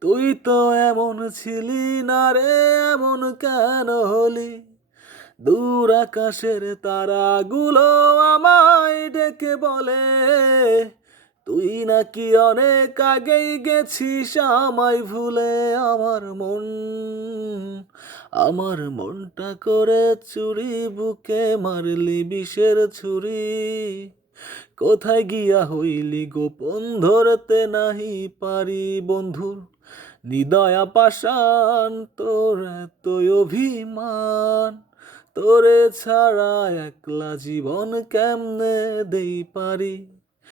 তুই তো এমন ছিলি না রে, এমন কেন হলি? দূর আকাশের তারাগুলো আমায় ডেকে বলে, তুই নাকি অনেক আগেই গেছিস আমায় ভুলে আমার মন? আমার মনটা করে চুরি বুকে মারলি, বিষের ছুরি। কোথায় গিয়া হইলি গোপন ধরতে নাহি পারি বন্ধুর নিদয়া পাশান তোর এতই অভিমান। তোরে ছাড়া একলা জীবন কেমনে দেই পারি?